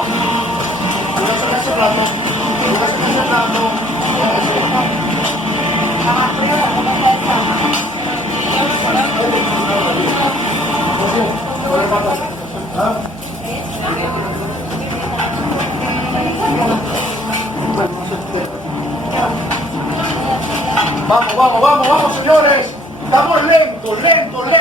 Hugasan ese plato. Hugasan ese plato. Vamos, vamos, vamos, vamos, señores. Estamos lentos, lentos, lentos.